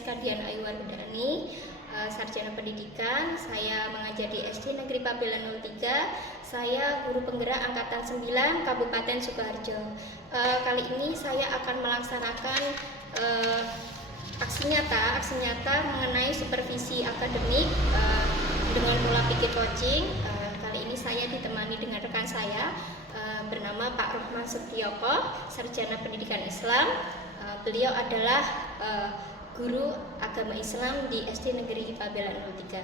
Rizka Dian Ayuwardani, sarjana pendidikan. Saya mengajar di SD Negeri Pabelan 03. Saya guru penggerak angkatan 9 Kabupaten Sukoharjo. Kali ini saya akan melaksanakan aksi nyata mengenai supervisi akademik dengan pola pikir coaching. Kali ini saya ditemani dengan rekan saya bernama Pak Rohman Setioko, sarjana pendidikan Islam. Beliau adalah guru agama Islam di SD Negeri Pabelan 03.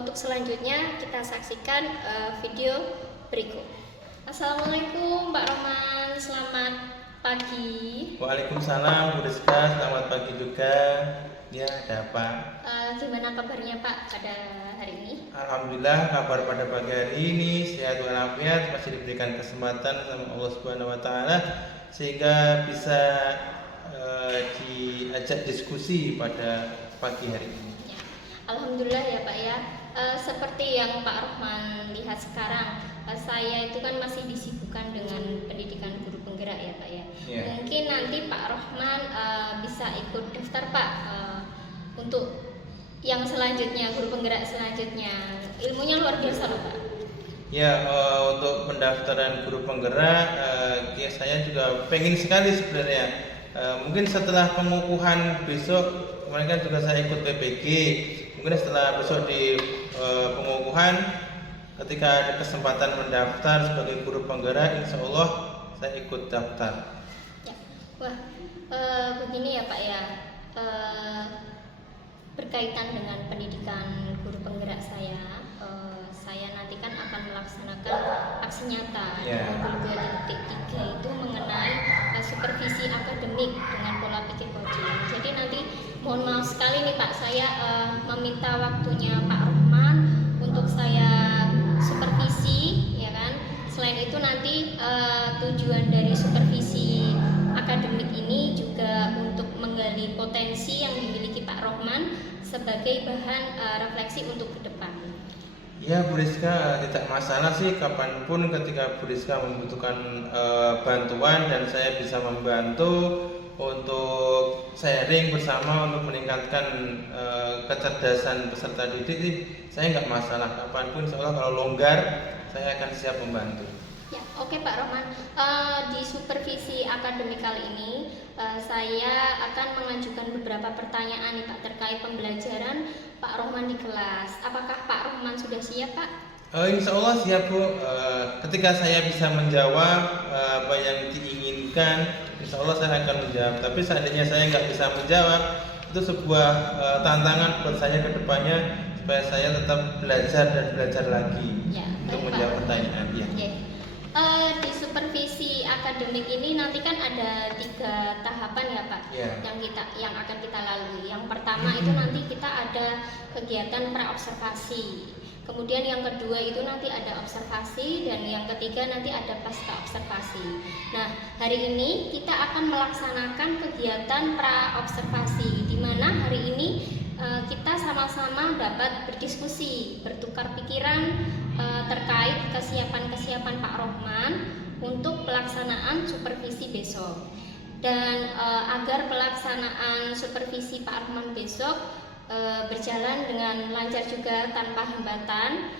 Untuk selanjutnya kita saksikan video berikut. Assalamualaikum Pak Rohman, selamat pagi. Waalaikumsalam Bu Rizka, selamat pagi juga. Ya, ada apa? Gimana kabarnya Pak pada hari ini? Alhamdulillah, kabar pada pagi hari ini sehat walafiat, masih diberikan kesempatan sama Allah Subhanahu wa taala sehingga bisa diajak diskusi pada pagi hari ini. Ya. Alhamdulillah ya Pak ya. Seperti yang Pak Rohman lihat sekarang, saya itu kan masih disibukkan dengan pendidikan guru penggerak ya Pak ya. Ya. Mungkin nanti Pak Rohman bisa ikut daftar Pak untuk yang selanjutnya, guru penggerak selanjutnya. Ilmunya luar biasa loh Pak. Ya, untuk pendaftaran guru penggerak, ya saya juga pengen sekali sebenarnya. Mungkin setelah pengukuhan besok, kemarin kan juga saya ikut PPG. Mungkin setelah besok di pengukuhan, ketika ada kesempatan mendaftar sebagai guru penggerak, insya Allah saya ikut daftar. Ya. Wah, begini ya Pak ya. Berkaitan dengan pendidikan guru penggerak saya nanti kan akan melaksanakan aksi nyata di modul 2.3 itu mengenai supervisi akademik dengan pola pikir coaching. Jadi nanti mohon maaf sekali nih Pak, saya meminta waktunya Pak Rohman untuk saya supervisi, ya kan. Selain itu nanti tujuan dari supervisi akademik ini juga untuk menggali potensi yang dimiliki Pak Rohman sebagai bahan refleksi untuk ke depan. Ya Bu Rizka, tidak masalah sih kapanpun ketika Bu Rizka membutuhkan bantuan dan saya bisa membantu untuk sharing bersama untuk meningkatkan kecerdasan peserta didik sih, saya nggak masalah. Kapanpun insya Allah kalau longgar saya akan siap membantu. Ya, oke Pak Rohman. Di supervisi akademik kali ini saya akan mengajukan beberapa pertanyaan nih Pak terkait pembelajaran Pak Rohman di kelas. Apakah Pak Rohman sudah siap Pak? Insya Allah siap Bu. Ketika saya bisa menjawab apa yang diinginkan, insya Allah saya akan menjawab. Tapi seandainya saya nggak bisa menjawab, itu sebuah tantangan buat saya ke depannya supaya saya tetap belajar dan belajar lagi untuk menjawab pertanyaan. Ya. Di supervisi akademik ini nanti kan ada 3 tahapan ya Pak, yang akan kita lalui. Yang pertama itu nanti kita ada kegiatan praobservasi. Kemudian yang kedua itu nanti ada observasi dan yang ketiga nanti ada pasca observasi. Nah, hari ini kita akan melaksanakan kegiatan praobservasi di mana hari ini kita sama-sama dapat berdiskusi, bertukar pikiran terkait kesiapan Pak Rohman untuk pelaksanaan supervisi besok. Dan agar pelaksanaan supervisi Pak Rohman besok berjalan dengan lancar juga tanpa hambatan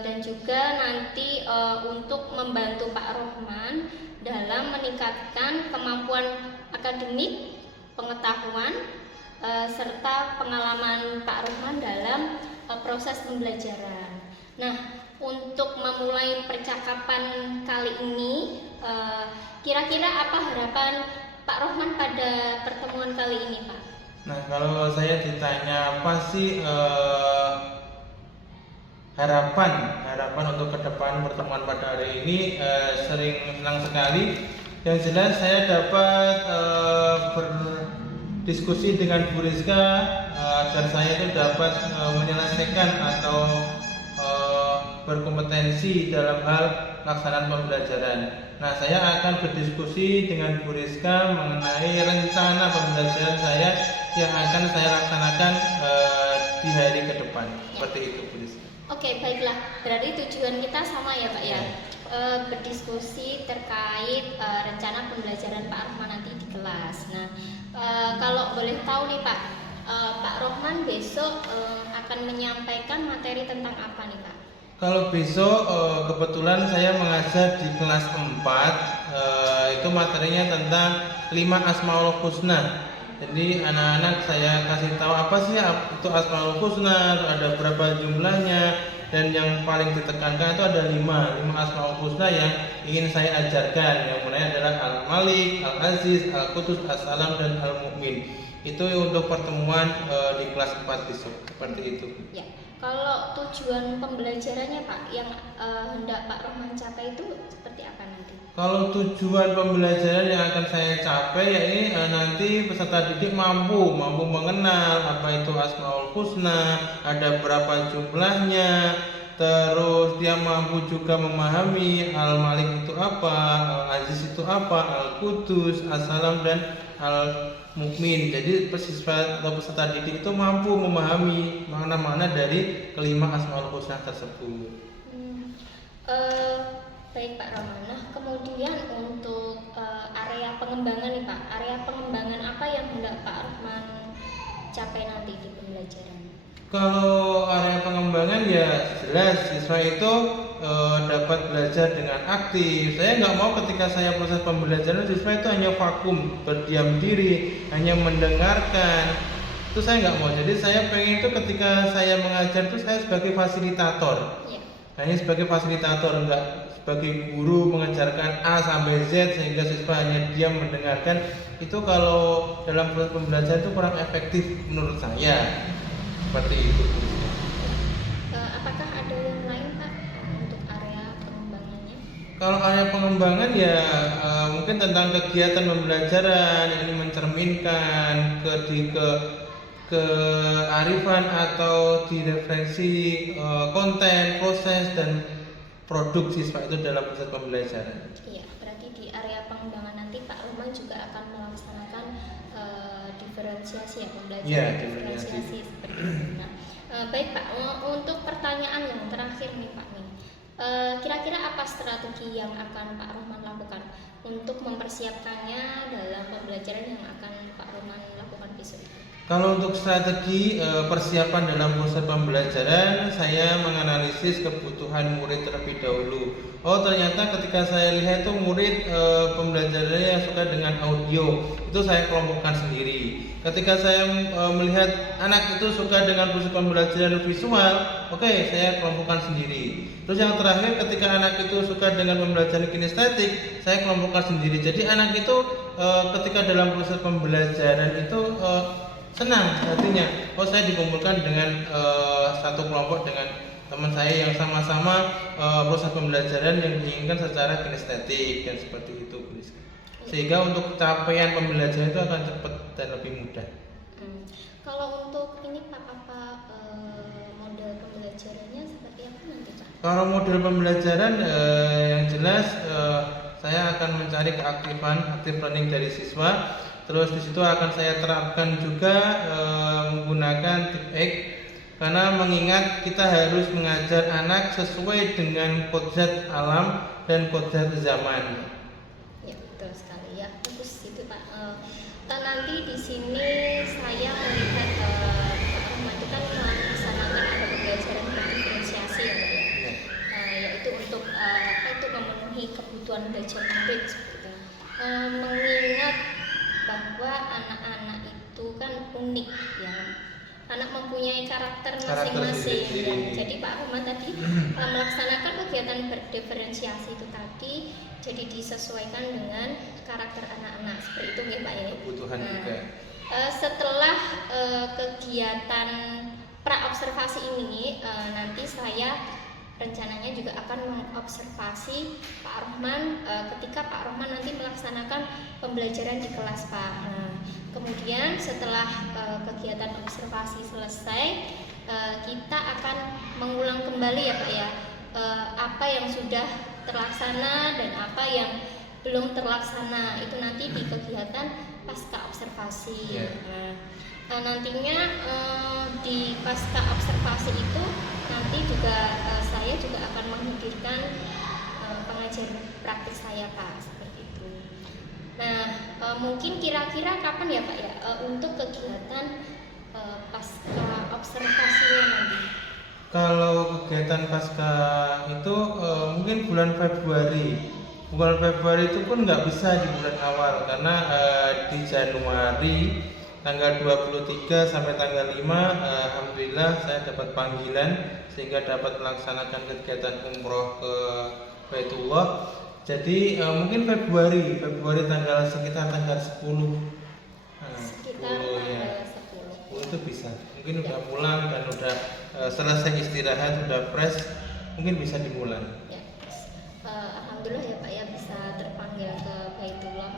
dan juga nanti untuk membantu Pak Rohman dalam meningkatkan kemampuan akademik, pengetahuan serta pengalaman Pak Rohman dalam proses pembelajaran. Nah, untuk memulai percakapan kali ini, kira-kira apa harapan Pak Rohman pada pertemuan kali ini, Pak? Nah, kalau saya ditanya apa sih harapan untuk ke depan pertemuan pada hari ini, sering senang sekali. Yang jelas saya dapat berdiskusi dengan Bu Rizka agar saya itu dapat menyelesaikan atau berkompetensi dalam hal pelaksanaan pembelajaran. Nah, saya akan berdiskusi dengan Bu Rizka mengenai rencana pembelajaran saya yang akan saya laksanakan di hari ke depan. Seperti itu Bu Rizka. Oke, baiklah. Berarti tujuan kita sama ya Pak ya. Berdiskusi terkait rencana pembelajaran Pak Rohman nanti di kelas. Nah, kalau boleh tahu nih Pak, Pak Rohman besok akan menyampaikan materi tentang apa nih Pak? Kalau besok kebetulan saya mengajar di kelas 4, itu materinya tentang 5 Asmaul Husna. Jadi anak-anak saya kasih tahu apa sih itu Asmaul Husna, ada berapa jumlahnya, dan yang paling ditekankan itu ada 5 Asmaul Husna yang ingin saya ajarkan. Yang mulai adalah Al-Malik, Al-Aziz, Al-Qudus, As-Salam, dan Al-Mu'min. Itu untuk pertemuan di kelas 4 besok, seperti itu. Ya. Kalau tujuan pembelajarannya Pak yang hendak Pak Rohman capai itu seperti apa nanti? Kalau tujuan pembelajaran yang akan saya capai ya ini nanti peserta didik mampu mengenal apa itu Asmaul Husna, ada berapa jumlahnya, terus dia mampu juga memahami Al-Malik itu apa, Al-Aziz itu apa, Al-Qudus, As-Salam, dan Al-Mu'min. Jadi siswa atau peserta didik itu mampu memahami makna-makna dari kelima Asmaul Husna tersebut. Baik Pak Rohman. Nah, kemudian untuk area pengembangan nih Pak, area pengembangan apa yang hendak Pak Rohman capai nanti di pembelajaran? Kalau area pengembangan ya jelas siswa itu dapat belajar dengan aktif. Saya nggak mau ketika saya proses pembelajaran siswa itu hanya vakum, berdiam diri, hanya mendengarkan. Itu saya nggak mau. Jadi saya pengen itu ketika saya mengajar itu saya sebagai fasilitator. Ya. Hanya sebagai fasilitator, enggak sebagai guru mengajarkan A sampai Z sehingga siswa hanya diam mendengarkan. Itu kalau dalam proses pembelajaran itu kurang efektif menurut saya. Seperti itu. Apakah ada yang lain Pak untuk area pengembangannya? Kalau area pengembangan ya mungkin tentang kegiatan pembelajaran ini mencerminkan kearifan atau direferensi konten, proses, dan produk siswa itu dalam proses pembelajaran. Iya, berarti di area pengembangan nanti Pak Rohman juga akan melaksanakan diferensiasi ya, pembelajaran diferensiasi seperti itu. Nah, baik Pak, untuk pertanyaan yang terakhir nih Pak nih, kira-kira apa strategi yang akan Pak Rohman lakukan untuk mempersiapkannya dalam pembelajaran yang akan Pak Rohman lakukan besok? Kalau untuk strategi persiapan dalam proses pembelajaran, saya menganalisis kebutuhan murid terlebih dahulu. Oh ternyata ketika saya lihat itu murid pembelajarannya yang suka dengan audio, itu saya kelompokkan sendiri. Ketika saya melihat anak itu suka dengan proses pembelajaran visual, oke, saya kelompokkan sendiri. Terus yang terakhir ketika anak itu suka dengan pembelajaran kinestetik, saya kelompokkan sendiri. Jadi anak itu ketika dalam proses pembelajaran itu senang artinya, oh saya dikumpulkan dengan satu kelompok dengan teman saya yang sama-sama proses pembelajaran yang diinginkan secara kinestetik dan seperti itu, sehingga untuk capaian pembelajaran itu akan cepat dan lebih mudah. Kalau untuk ini Pak, apa model pembelajarannya seperti apa nanti Pak? Kalau model pembelajaran yang jelas saya akan mencari keaktifan, aktif learning dari siswa. Terus di situ akan saya terapkan juga menggunakan tip X, karena mengingat kita harus mengajar anak sesuai dengan kodrat alam dan kodrat zaman. Ya betul sekali ya, bagus itu Pak. Nanti di sini saya melihat Pak Rohman itu kan melaksanakan ada pembelajaran diferensiasi ya Pak ya, yaitu untuk memenuhi kebutuhan belajar murid seperti itu. Mengingat bahwa anak-anak itu kan unik ya, anak mempunyai karakter masing-masing ya. Jadi Pak Rohman tadi melaksanakan kegiatan berdiferensiasi itu tadi, jadi disesuaikan dengan karakter anak-anak seperti itu ya Pak ya. Kebutuhan juga. Setelah kegiatan praobservasi ini nanti saya rencananya juga akan mengobservasi Pak Rohman ketika Pak Rohman nanti melaksanakan pembelajaran di kelas Pak. Kemudian setelah kegiatan observasi selesai, kita akan mengulang kembali ya Pak ya, apa yang sudah terlaksana dan apa yang belum terlaksana itu nanti di kegiatan pasca observasi. Nantinya di pasca observasi itu nanti juga saya juga akan menghadirkan pengajar praktik saya Pak, seperti itu. Nah mungkin kira-kira kapan ya Pak ya untuk kegiatan pasca observasinya nanti? Kalau kegiatan pasca itu mungkin bulan Februari. Bulan Februari itu pun nggak bisa di bulan awal karena di Januari tanggal 23 sampai tanggal 5 alhamdulillah saya dapat panggilan sehingga dapat melaksanakan kegiatan umroh ke Baitullah. Jadi mungkin Februari tanggal sekitar tanggal 10. Sekitar 10 ya. tanggal 10 itu bisa. Mungkin udah pulang dan udah selesai istirahat, udah fresh, mungkin bisa dimulai. Ya, alhamdulillah ya Pak ya bisa terpanggil ke Baitullah.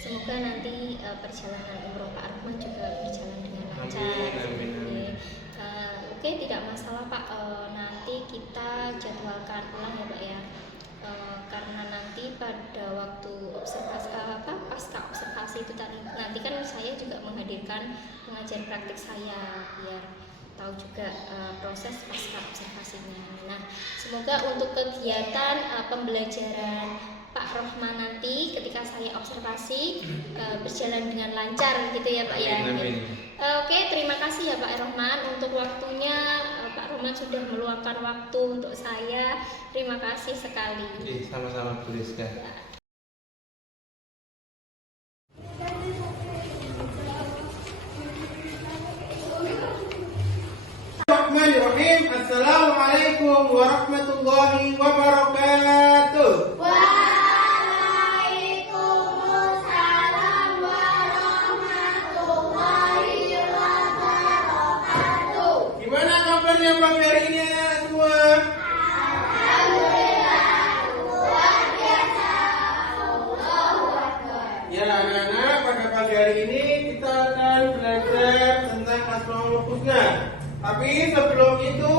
Semoga nanti perjalanan umroh Pak Arman juga berjalan dengan lancar. Amin. Oke, tidak masalah Pak. Nanti kita jadwalkan ulang ya Pak ya. Karena nanti pada waktu observasi pasca observasi itu nanti kan saya juga menghadirkan pengajar praktik saya biar tahu juga proses pasca observasinya. Nah, semoga untuk kegiatan pembelajaran Pak Rohman nanti ketika saya observasi berjalan dengan lancar gitu ya Pak ya. Amin. Oke, terima kasih ya Pak Rohman untuk waktunya. Pak Rohman sudah meluangkan waktu untuk saya. Terima kasih sekali. Sama-sama Bu Rizka. Ya. Bismillahirrahmanirrahim. Assalamualaikum warahmatullahi wabarakatuh. Waalaikumsalam warahmatullahi wabarakatuh. Gimana kabarnya pagi hari ini anak semua? Alhamdulillah, luar biasa. Allahu Akbar. Ya anak-anak, pada pagi hari ini kita akan belajar tentang Asmaul Husna. Tapi sebelum itu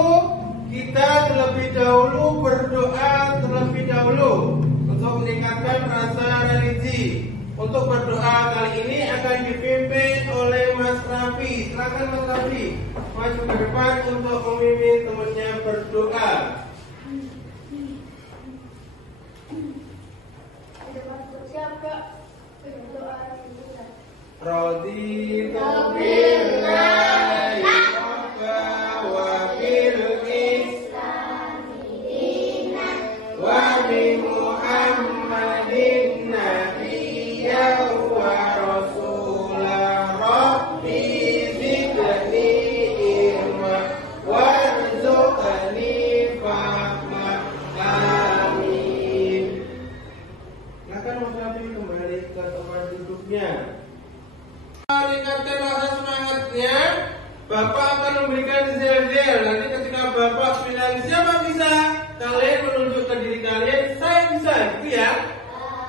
kita terlebih dahulu berdoa terlebih dahulu untuk meningkatkan rasa religi. Untuk berdoa kali ini akan dipimpin oleh Mas Raffi. Silakan Mas Raffi maju ke depan untuk memimpin temannya berdoa. Raditu billahi rabba wa bil islami dinan wa bi Muhammadin nabiyyan wa rasulan rabbi zidni ilma warzuqni fahma amin. Silakan Mas Raffi kembali ke tempat duduknya. Meningkatkan rasa semangatnya, Bapak akan memberikan zel-zel. Nanti ketika Bapak bilang siapa bisa, kalian menunjuk ke diri kalian, saya bisa, gitu ya.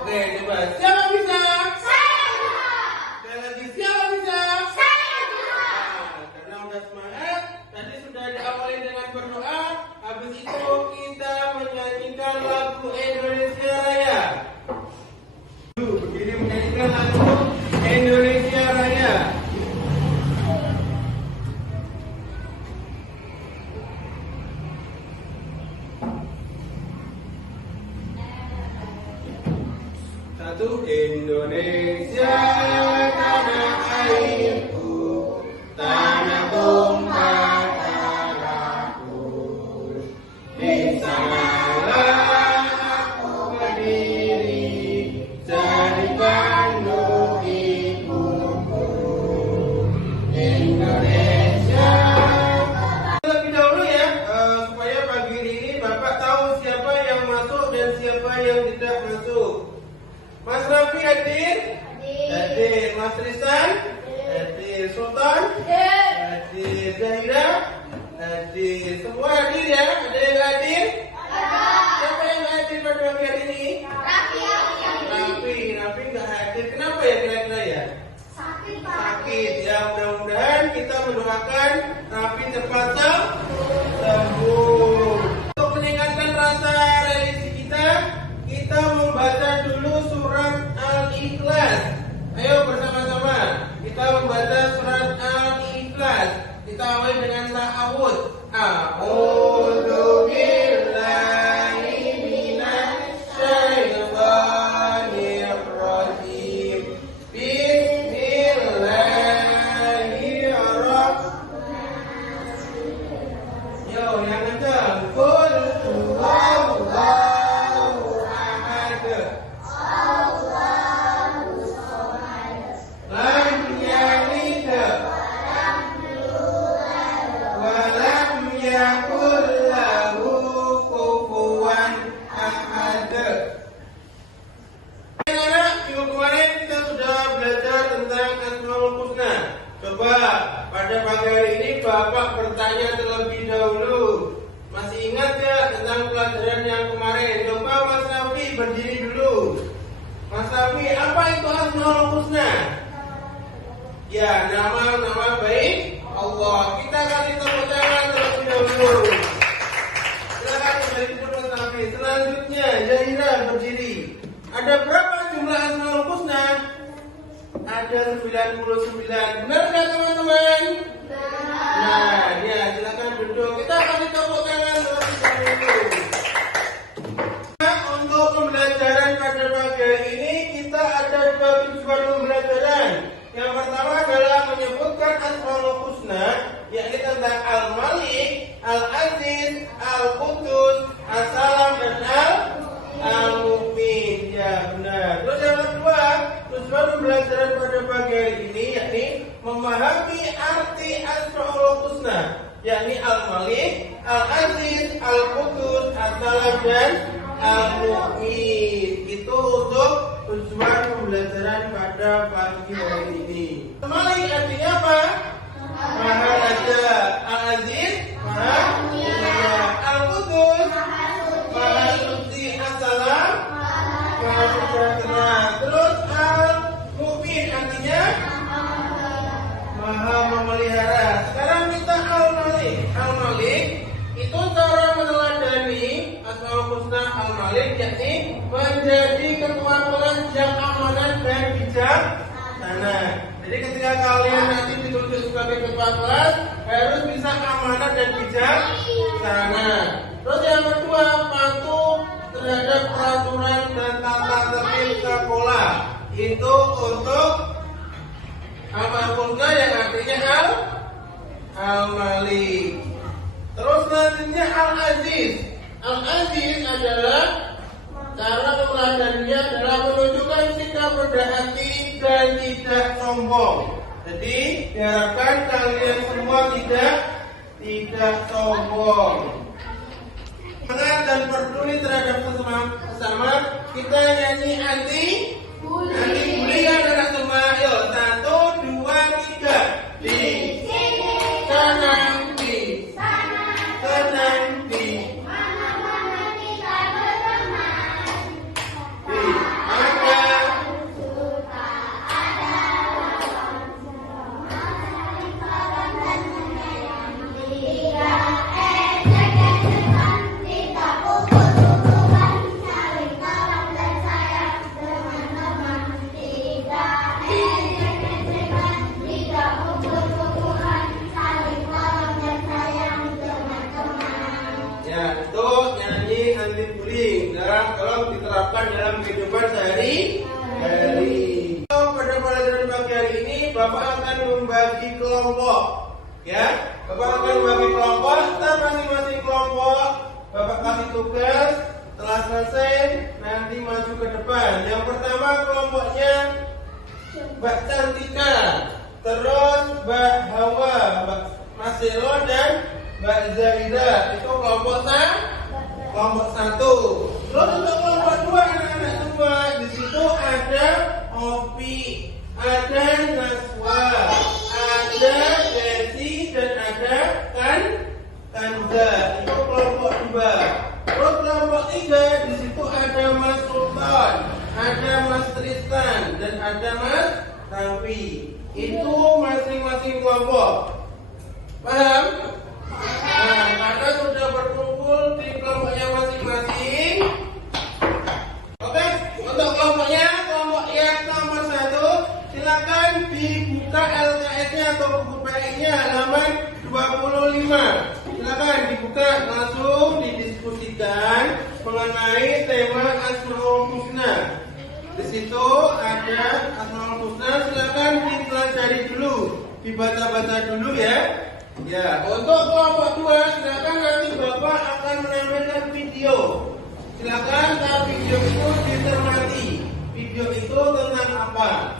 Oke, coba siapa bisa? Saya bisa. Sekali lagi siapa bisa? Saya bisa. Nah, karena udah semangat, tadi sudah diawali dengan berdoa. Habis itu kita menyanyikan lagu Indonesia Raya. Begini menyanyikan lagu Indonesia Raya. Satu, Indonesia tanah airku, tanah tumpah darahku. Di sanalah aku berdiri, jadi pandu ibuku. Indonesia. Lebih dahulu ya, supaya pagi ini Bapak tahu siapa yang masuk dan siapa yang tidak masuk. Mas Raffi hadir? Hadir. Mas Tristan? Hadir. Sultan? Hadir. Zahira? Hadir. Semua hadir ya? Ada yang hadir? Siapa yang hadir pada pagi hari ini? Raffi nggak hadir. Kenapa ya kira-kira ya? Sakit ya. Mudah-mudahan kita mendoakan Raffi cepat sembuh. Untuk meningkatkan rasa religi kita membaca dulu surat Al-Ikhlas. Ayo bersama-sama kita membaca surat Al-Ikhlas. Kita awali dengan ta'awudz. A'udzu billahi Coba pada pagi hari ini Bapak bertanya terlebih dahulu. Masih ingat ya tentang pelajaran yang kemarin? Coba Mas Rafi berdiri dulu. Mas Rafi, apa itu Asmaul Husna? Ya, nama-nama baik Allah. Kita kasih tepuk tangan terlebih dahulu. Silakan kembali duduk Mas Rafi. Selanjutnya Zahira berdiri. Ada berapa jumlah Asmaul Husna? Ada 99. Benar nggak teman-teman? Nah, ya silakan duduk. Kita kasih tepuk tangan terlebih dahulu. Untuk pembelajaran pada pagi hari ini kita ada 2 tujuan pembelajaran. Yang pertama adalah menyebutkan Asmaul Husna, yakni tentang Al-Malik, Al-Aziz, Al-Qudus, As-Salam dan Al-Mu'min. Ya benar. Terus yang kedua, tujuan pembelajaran pada pagi hari ini yakni memahami arti Asmaul Husna, yakni Al-Malik, Al-Aziz, Al-Qudus, As-Salam dan Al-Mu'min. Itu untuk tujuan pembelajaran pada pagi hari ini. Al-Malik artinya apa? Maha Raja. Al-Aziz Maha Mulia. Al-Qudus Maha Suci. As-Salam Maha Sejahtera. Terus Al-Mu'min artinya Maha memelihara. Sekarang kita Al-Malik. Al-Malik itu cara meneladani Asmaul Husna Al-Malik, yakni menjadi ketua kelas yang amanah dan bijaksana. Jadi ketika kalian nanti ditunjuk sebagai ketua kelas harus bisa amanah dan bijaksana. Terus yang kedua, patuh terhadap peraturan dan tata tertib sekolah. Itu untuk Asmaul Husna yang artinya Al-Malik. Terus selanjutnya Al-Aziz. Al-Aziz adalah cara meneladaninya adalah menunjukkan sikap rendah hati dan tidak sombong. Jadi diharapkan kalian semua tidak sombong. Semangat dan peduli terhadap sesama. Kita nyanyi anti bulian anak semua. Yuk 1, 2, 3. Di kanan, di kanan, di kalau diterapkan dalam kehidupan sehari-hari. Pada pelajaran pagi hari ini Bapak akan membagi kelompok. Ya, Bapak akan membagi kelompok. Setelah masing-masing kelompok Bapak kasih tugas. Setelah selesai nanti maju ke depan. Yang pertama kelompoknya Mbak Cantika, terus Mbak Hawa, Mbak Maselo dan Mbak Zahida. Itu kelompok 1. Terus untuk kelompok 2 anak-anak semua, di situ ada Opi, ada Naswa, ada Desi dan ada Kanza. Itu kelompok 2. Terus kelompok 3 di situ ada Mas Sultan, ada Mas Tristan dan ada Mas Rafi. Itu masing-masing kelompok. Paham? Nah, karena sudah berkumpul di kelompoknya masing-masing. Oke, untuk kelompok yang nomor 1, silakan dibuka LKS-nya atau buku PI-nya halaman 25. Silakan dibuka, langsung didiskusikan mengenai tema Asmaul Husna. Di situ ada Asmaul Husna, silakan dipelajari dulu, dibaca-baca dulu ya. Ya, untuk kelompok 2 silakan nanti Bapak akan menampilkan video. Silakan video itu dicermati. Video itu tentang apa?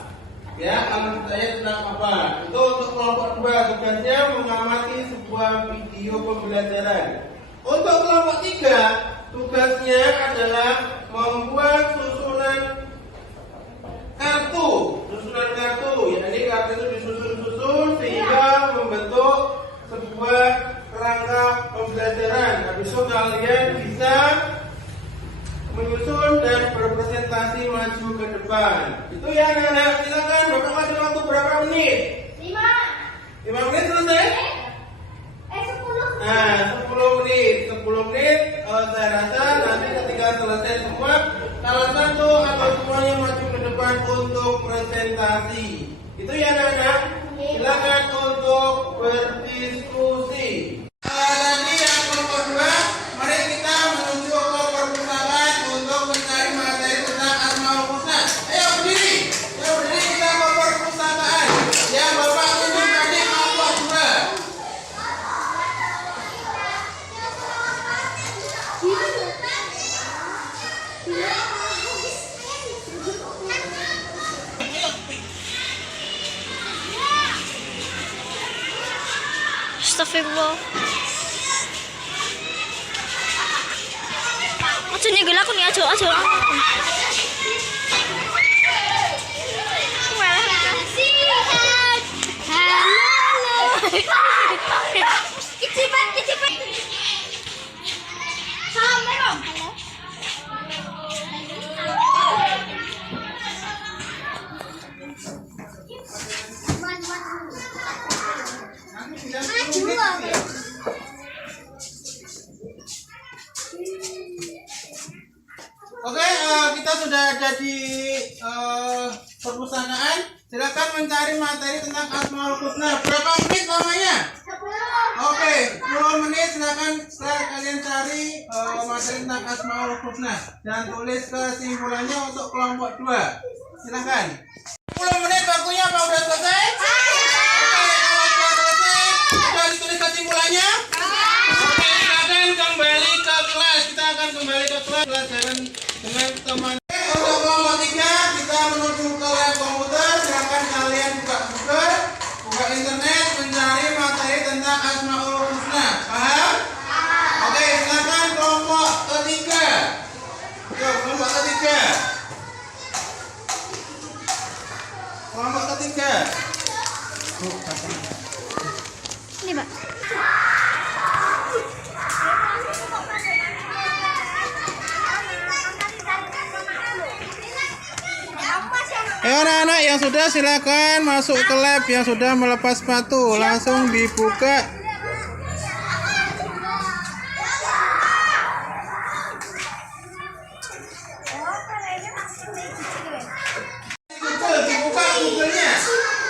Ya, akan saya tentang apa? Itu untuk kelompok 2 tugasnya mengamati sebuah video pembelajaran. Untuk kelompok 3 tugasnya adalah membuat susunan kartu. Susunan kartu, yakni kartu itu disusun-susun membuat kerangka pembelajaran. Habis itu kalian bisa menyusun dan berpresentasi maju ke depan. Itu ya anak-anak. Silakan Bapak kasih waktu berapa menit? 5 menit selesai? 10. Nah, 10 menit. 10 menit saya rasa nanti ketika selesai semua, salah satu atau semuanya maju ke depan untuk presentasi. Itu ya anak-anak. Silakan untuk berdiskusi. Nanti yang kelompok 2, mari kita menuju ke perpustakaan untuk mencari materi tentang Asmaul Husna. Ayo berdiri kita ke perpustakaan. Ya Bapak tunjuk tadi kelompok 2. Astagfirullah. Aja nyenggol aku nih, aja. Kicipan. Sampai dong. Oke, kita sudah ada di perpustakaan. Silakan mencari materi tentang Asmaul Husna. Berapa menit lamanya? 10. Oke, 10 menit. Silakan kalian cari materi tentang Asmaul Husna dan tulis kesimpulannya untuk kelompok 2. Silakan. 10 menit waktunya apa udah selesai? Oke, kalau sudah selesai, sudah ditulis kesimpulannya? Oke, silakan kembali ke kelas. Kita akan kembali ke kelas pelajaran dengan teman. Untuk kelompok 3 kita menuju ke lab komputer. Silakan kalian buka internet, mencari materi tentang Asmaul Husna. Paham? Oke, silakan kelompok ketiga. Yuk, kelompok ketiga. Kelompok ketiga. Ini, Pak. Ayo anak-anak yang sudah silakan masuk ke lab, yang sudah melepas sepatu langsung dibuka.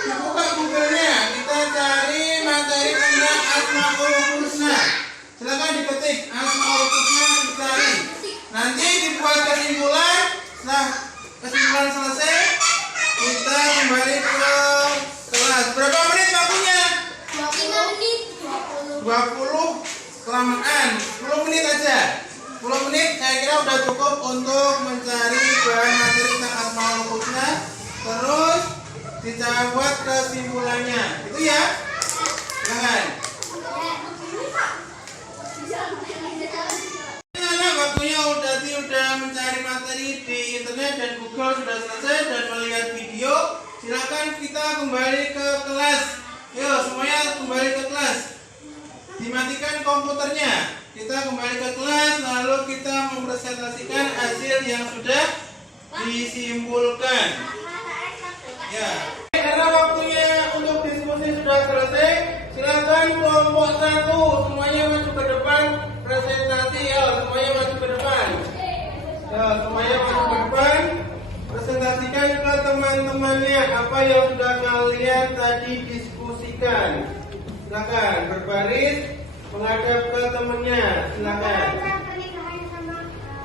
Dibuka Google-nya. Kita cari materi tentang Asmaul Husna. Silakan diketik Asmaul Husna, dicari. Nanti dibuat kesimpulan. Nah, kesimpulan selesai, kita kembali ke kelas. Berapa menit waktunya? 5 menit. 20 kelamaan. 10 menit aja. 10 menit saya kira udah cukup untuk mencari bahan materi tentang Asmaul Husna. Terus dibuat kesimpulannya. Itu ya. Silakan. Anak waktunya udah mencari materi di internet dan Google sudah selesai dan melihat video. Silakan kita kembali ke kelas. Yuk semuanya kembali ke kelas. Dimatikan komputernya. Kita kembali ke kelas lalu kita mempresentasikan hasil yang sudah disimpulkan. Ya. Karena waktunya untuk diskusi sudah selesai, silakan kelompok 1 semuanya maju ke depan presentasi. Ya, semuanya maju ke depan. Ya, semuanya maju ke depan. Presentasikan ke teman-temannya apa yang sudah kalian tadi diskusikan. Silakan berbaris menghadap ke temannya. Silakan.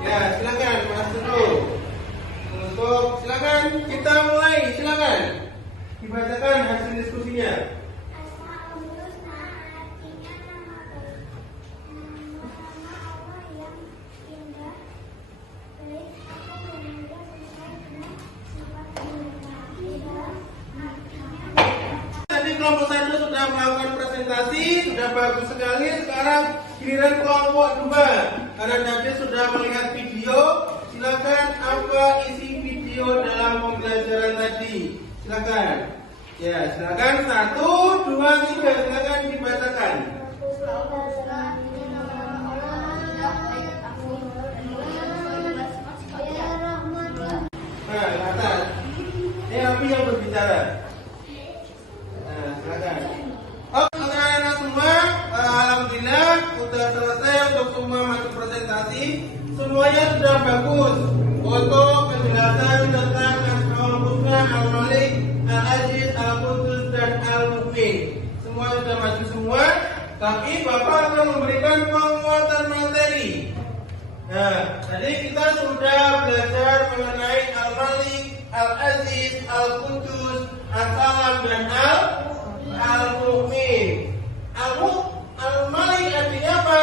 Ya, silakan Mas dulu. Untuk silakan kita mulai. Silakan dibacakan hasil diskusinya. Tadi kelompok 1 sudah melakukan presentasi, sudah bagus sekali. Sekarang giliran kelompok 2. Karena tadi sudah melihat video, silakan apa isi video dalam pembelajaran tadi. Silakan. Ya, silakan 1, 2, 3. Silakan dibacakan. bagus. Untuk penjelasan tentang Asmaul Husna, Al-Malik, Al-Aziz, Al-Qudus, dan Al-Mu'min. Semua sudah maju semua, tapi Bapak akan memberikan penguatan materi. Nah, tadi kita sudah belajar mengenai Al-Malik, Al-Aziz, Al-Qudus, Al-Salam, dan Al-Mu'min. Al-Malik artinya apa?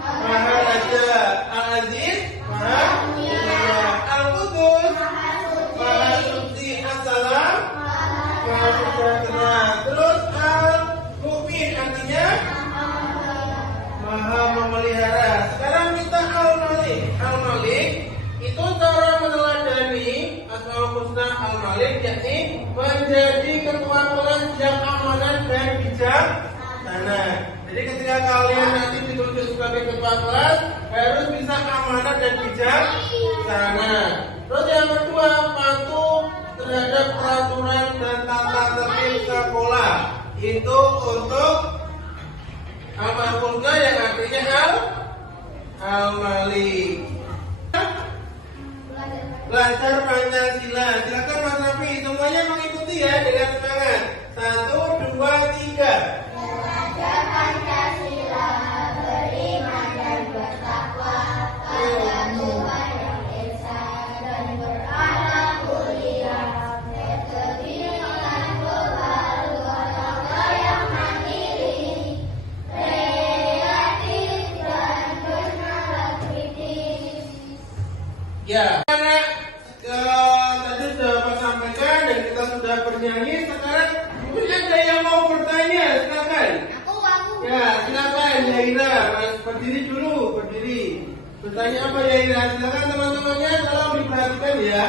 Maha Raja. Al-Aziz Maha Mulia. Al-Qudus Maha Suci. Al-Salam Maha Sejahtera. Terus Al-Mu'min artinya Maha memelihara. Sekarang kita Al-Malik. Al-Malik itu cara meneladani Asmaul Husna Al-Malik, yakni menjadi ketua kelas yang amanah dan bijaksana. Jadi ketika kalian nanti ditunjuk sebagai ketua kelas, harus bisa amanah dan bijaksana. Terus yang kedua, patuh terhadap peraturan dan tata tertib sekolah. Itu untuk Asmaul Husna yang artinya Al-Malik. Belajar Pancasila. Silakan Mas Rafi, semuanya mengikuti ya dengan semangat. 1, 2, 3. Belajar Pancasila, beriman dan bertakwa pada Tuhan yang Esa dan berakhlak mulia, berkegiatan keluarga yang mandiri, kreatif dan bernalar kritis. Ya, tadi sudah Bapak sampaikan dan kita sudah bernyanyi. Sekarang mungkin ada yang mau bertanya, silakan. Aku. Ya, silakan Yaira, Mas, berdiri dulu, berdiri. Bertanya apa Yaira? Silakan teman-temannya, tolong diperhatikan ya.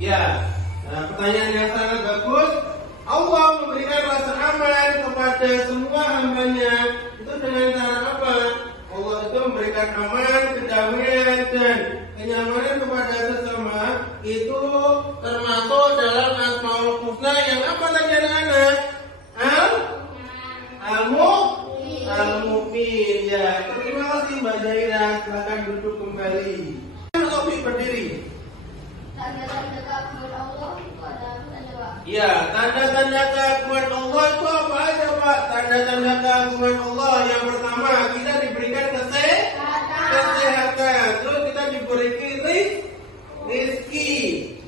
Ya, nah, pertanyaan yang sangat bagus. Allah memberikan rasa aman kepada semua hambanya. Itu dengan cara apa? Allah itu memberikan aman, kedamaian, dan kenyamanan kepada sesama. Itu termasuk dalam Asmaul Husna yang apa tadi anak-anak? Al-Mu'min. Ya, terima kasih Mbak Zaira. Silakan duduk kembali. Topik berdiri. Tanda-tanda keagungan Allah itu ada tanda Pak. Ya, tanda-tanda keagungan Allah itu apa aja Pak? Tanda-tanda keagungan Allah yang pertama, kita diberikan kesehatan. Terus kita diberi rizki,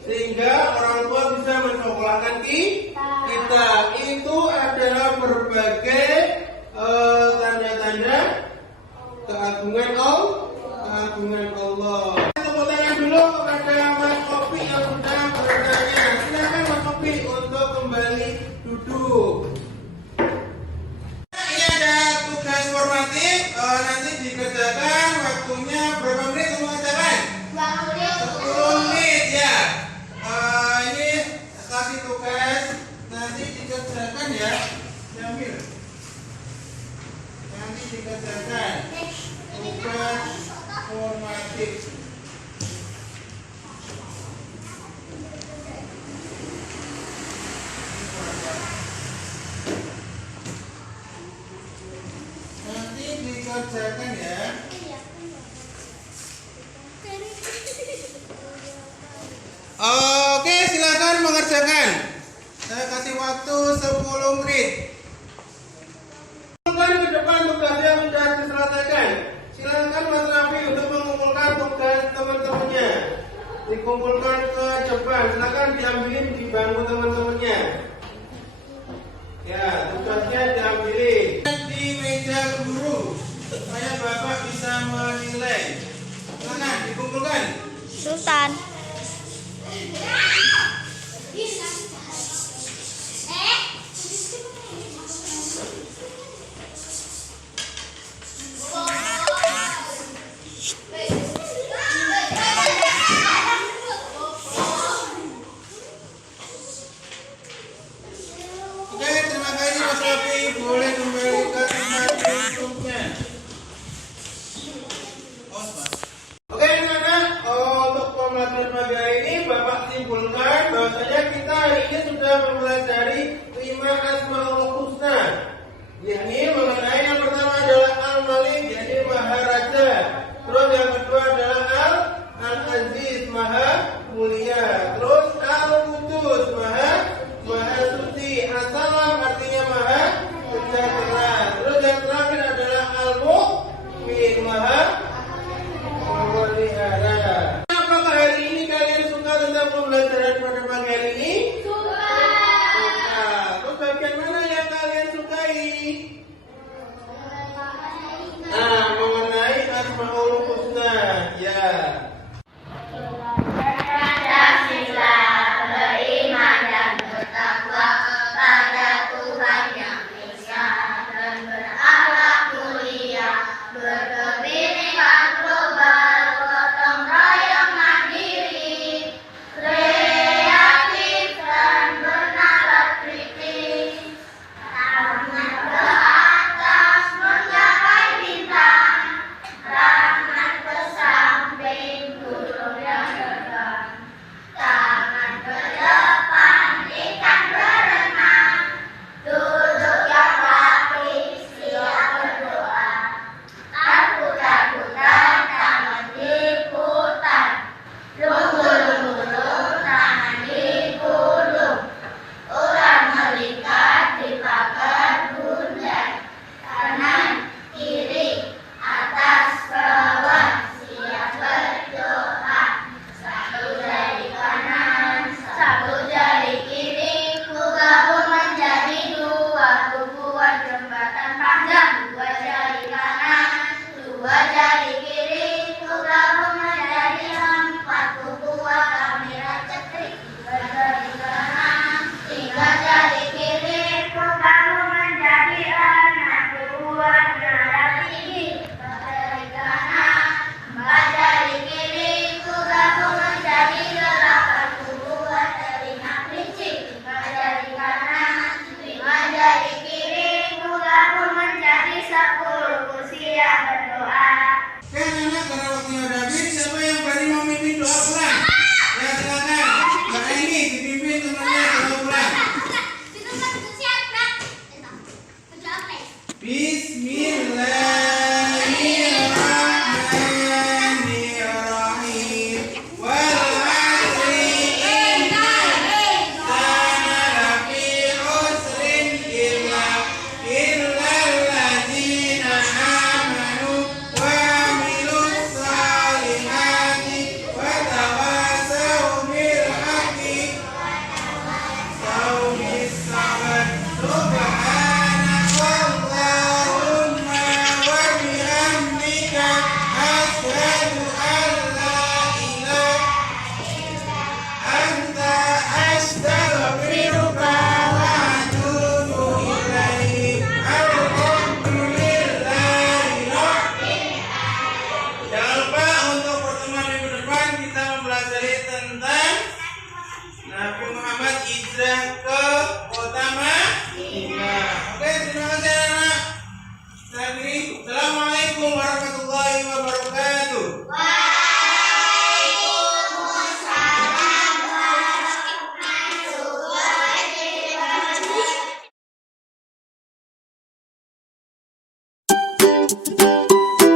sehingga orang tua bisa mensekolahkan kita. Itu adalah berbagai tanda-tanda keagungan Allah. Tepuk tangan dulu kepada Mas Kopi yang sudah bertanya. Silakan Mas Kopi untuk kembali duduk. Ini ada tugas formatif, nanti dikerjakan. Waktunya berapa menit untuk mengerjakan? 10 menit ya. Ini kasih tugas, nanti dikerjakan ya. Diambil. Nanti dikerjakan. Tugas formatif. Nanti dikerjakan ya. Oke, silakan mengerjakan. Saya kasih waktu 10 menit. Ke depan tugas yang sudah diselesaikan. Silakan Mas Rafi untuk mengumpulkan tugas teman-temannya. Dikumpulkan ke depan. Silakan diambilin di bangku teman-temannya. Ya, tugasnya diambilin di meja guru supaya Bapak bisa menilai. Silakan dikumpulkan. Sultan. Oke, terima kasih Mas Rafi. Boleh kembali ke tempat duduknya. Oke, anak-anak, untuk pembelajaran pagi hari ini Bapak simpulkan bahwasanya kita hari ini sudah mempelajari 5 Asmaul Bismillah.